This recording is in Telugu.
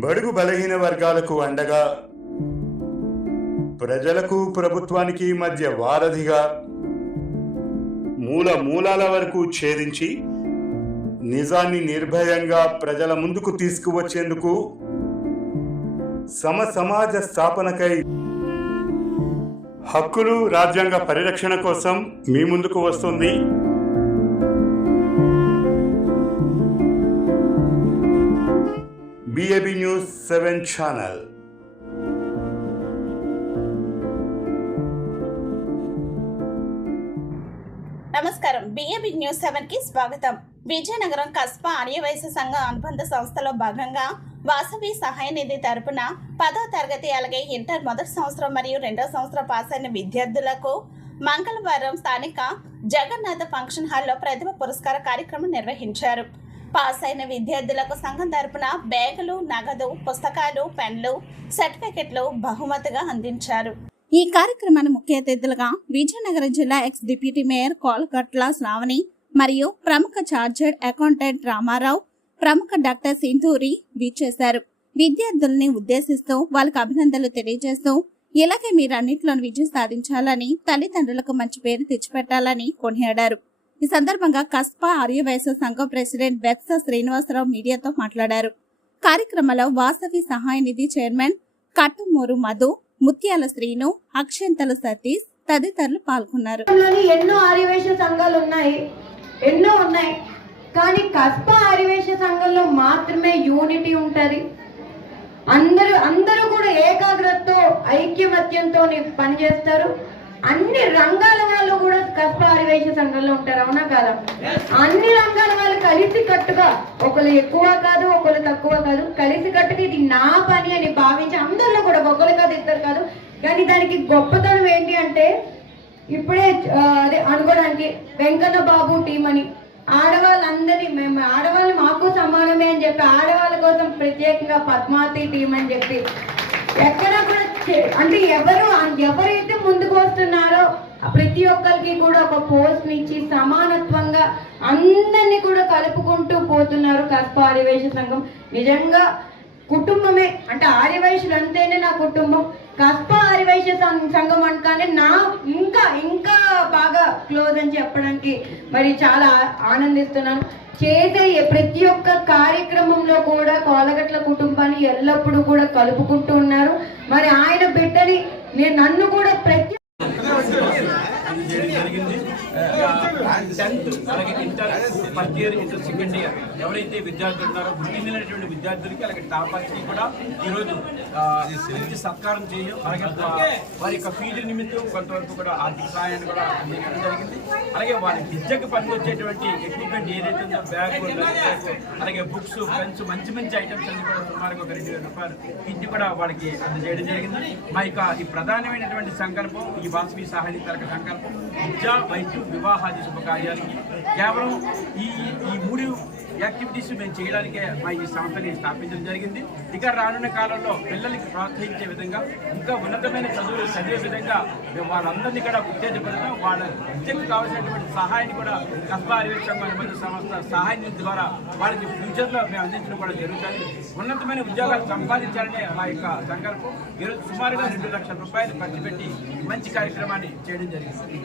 బడుగు బలహీన వర్గాలకు అండగా, ప్రజలకు ప్రభుత్వానికి మధ్య వారధిగా, మూలాల వరకు ఛేదించి నిజాన్ని నిర్భయంగా ప్రజల ముందుకు తీసుకువచ్చేందుకు, సమాజ స్థాపనకై హక్కులు రాజ్యాంగ పరిరక్షణ కోసం మీ ముందుకు వస్తుంది BAB News 7 ఛానల్. నమస్కారం. BAB News 7 కి స్వాగతం. విజయనగరం కస్బా ఆర్యవైశ్య సంఘ అనుబంధ సంస్థలో భాగంగా వాసవి సహాయ నిధి తరపున 10వ తరగతి అలాగే ఇంటర్ మొదటి సంవత్సరం మరియు 2వ సంవత్సరం పాస్ అయిన విద్యార్థులకు మంగళవారం స్థానిక జగన్నాథ ఫంక్షన్ హాల్లో ప్రతిభ పురస్కార కార్యక్రమం నిర్వహించారు. పాస్ అయిన విద్యార్థులకు సంఘం తరపున బ్యాగులు, నగదు, పుస్తకాలు, పెన్లు, సర్టిఫికెట్లు బహుమతిగా అందించారు. ఈ కార్యక్రమాన్ని ముఖ్య అతిథులుగా విజయనగరం జిల్లా ex deputy mayor Kolagatla Sravani మరియు ప్రముఖ చార్టర్డ్ అకౌంటెంట్ రామారావు, ప్రముఖ డాక్టర్ సింధూరి విచ్చేశారు. విద్యార్థుల్ని ఉద్దేశిస్తూ వాళ్ళకి అభినందనలు తెలియజేస్తూ ఇలాగే మీరన్నింటిలోనూ విజయం సాధించాలని, తల్లిదండ్రులకు మంచి పేరు తెచ్చిపెట్టాలని కొనియాడారు. ఈ సందర్భంగా కస్బా ఆర్యవైశ్య సంఘం ప్రెసిడెంట్ బెత్స శ్రీనివాసరావు మీడియాతో మాట్లాడారు. కార్యక్రమంలో వాసవి సహాయ నిధి చైర్మన్ కట్టుమూరు మధు, ముత్యాల శ్రీను, అక్షంతల సతీష్ తదితరులు పాల్గొన్నారు. ఎన్నో ఆర్యవైశ్య సంఘాలు ఎన్నో ఉన్నాయి, కానీ కస్బా ఆర్యవైశ్య సంఘంలో మాత్రమే యూనిటీ ఉంటది. అందరూ కూడా ఏకాగ్రతతో ఐక్యమత్యంతో పనిచేస్తారు. అన్ని రంగాల వాళ్ళు కూడా కస్బా ఆర్యవైశ్య సంఘంలో ఉంటారు, అవునా కాదా? అన్ని రంగాల వాళ్ళు కలిసి కట్టుగా, ఒకరు ఎక్కువ కాదు ఒకరు తక్కువ కాదు, కలిసి కట్టుగా ఇది నా పని అని భావించి అందరిలో కూడా ఒకరు కాదు ఇద్దరు కాదు. కానీ దానికి గొప్పతనం ఏంటి అంటే ఇప్పుడే అదే అనుకోవడానికి వెంకన్న బాబు టీం అని ఆడవాళ్ళందరినీ మేము ఆడవాళ్ళు మాకు సమానమే అని చెప్పి ఆడవాళ్ళ కోసం ప్రత్యేకంగా పద్మావతి టీం అని చెప్పి ఎక్కడ కూడా అంటే ఎవరైతే ముందుకు వస్తున్నారో ప్రతి ఒక్కరికి కూడా ఒక పోస్ట్ ఇచ్చి సమానత్వంగా అందరినీ కూడా కలుపుకుంటూ పోతున్నారు కస్బా ఆర్యవైశ్య సంఘం. నిజంగా కుటుంబమే అంటే ఆర్యవైశ్యులు అంటేనే నా కుటుంబం. కస్బా ఆర్యవైశ్య సంఘం అంటేనే నా ఇంకా బాగా క్లోజ్ అని చెప్పడానికి మరి చాలా ఆనందిస్తున్నాను. చేసే ప్రతి ఒక్క కార్యక్రమంలో కూడా కోలగట్ల కుటుంబాన్ని ఎల్లప్పుడూ కూడా కలుపుకుంటూ ఉన్నారు. మరి ఆయన బిడ్డని నన్ను కూడా ప్రతి జరిగింది. 10th అలాగే inter first year, inter second year ఎవరైతే విద్యార్థులు ఉన్నారో గుర్తించినటువంటి విద్యార్థులకి అలాగే టాపర్స్కి కూడా ఈరోజు సత్కారం చేయడం, అలాగే వారి యొక్క ఫీజు నిమిత్తం కొంతవరకు కూడా ఆర్థిక సహాయాన్ని కూడా అందించడం జరిగింది. అలాగే వారి విద్యకు పనికొచ్చేటువంటి ఎక్విప్మెంట్ ఏదైతే ఉందో బ్యాగ్, అలాగే బుక్స్, పెన్స్, మంచి ఐటమ్స్ అన్ని కూడా సుమారుగా ఒక 2,000 రూపాయలు ఇంటి కూడా వాళ్ళకి అందజేయడం జరిగింది. మా యొక్క ఈ ప్రధానమైనటువంటి సంకల్పం, ఈ వాసవి సహాయ తరగతి సంకల్పం విద్యా, వైద్యం, వివాహాది శుభకార్యాలకి కేవలం ఈ 3 యాక్టివిటీస్ మేము చేయడానికే మా ఈ సంస్థని స్థాపించడం జరిగింది. ఇక రానున్న కాలంలో పిల్లలకి ప్రోత్సహించే విధంగా, ఇంకా ఉన్నతమైన చదువులు చదివే విధంగా మేము వాళ్ళందరినీ కూడా ఉత్తేజపడతాం. వాళ్ళ విద్యకు కావాల్సినటువంటి సహాయాన్ని కూడా కస్బా ఆర్యవైశ్య సంఘం అనుబంధ సంస్థ సహాయ నిధి ద్వారా వాళ్ళకి ఫ్యూచర్లో మేము అందించడం కూడా జరుగుతుంది. ఉన్నతమైన ఉద్యోగాలు సంపాదించాలనే మా యొక్క సంకల్పం. ఈరోజు సుమారుగా 2 లక్షల రూపాయలు ఖర్చు పెట్టి మంచి కార్యక్రమాన్ని చేయడం జరిగింది.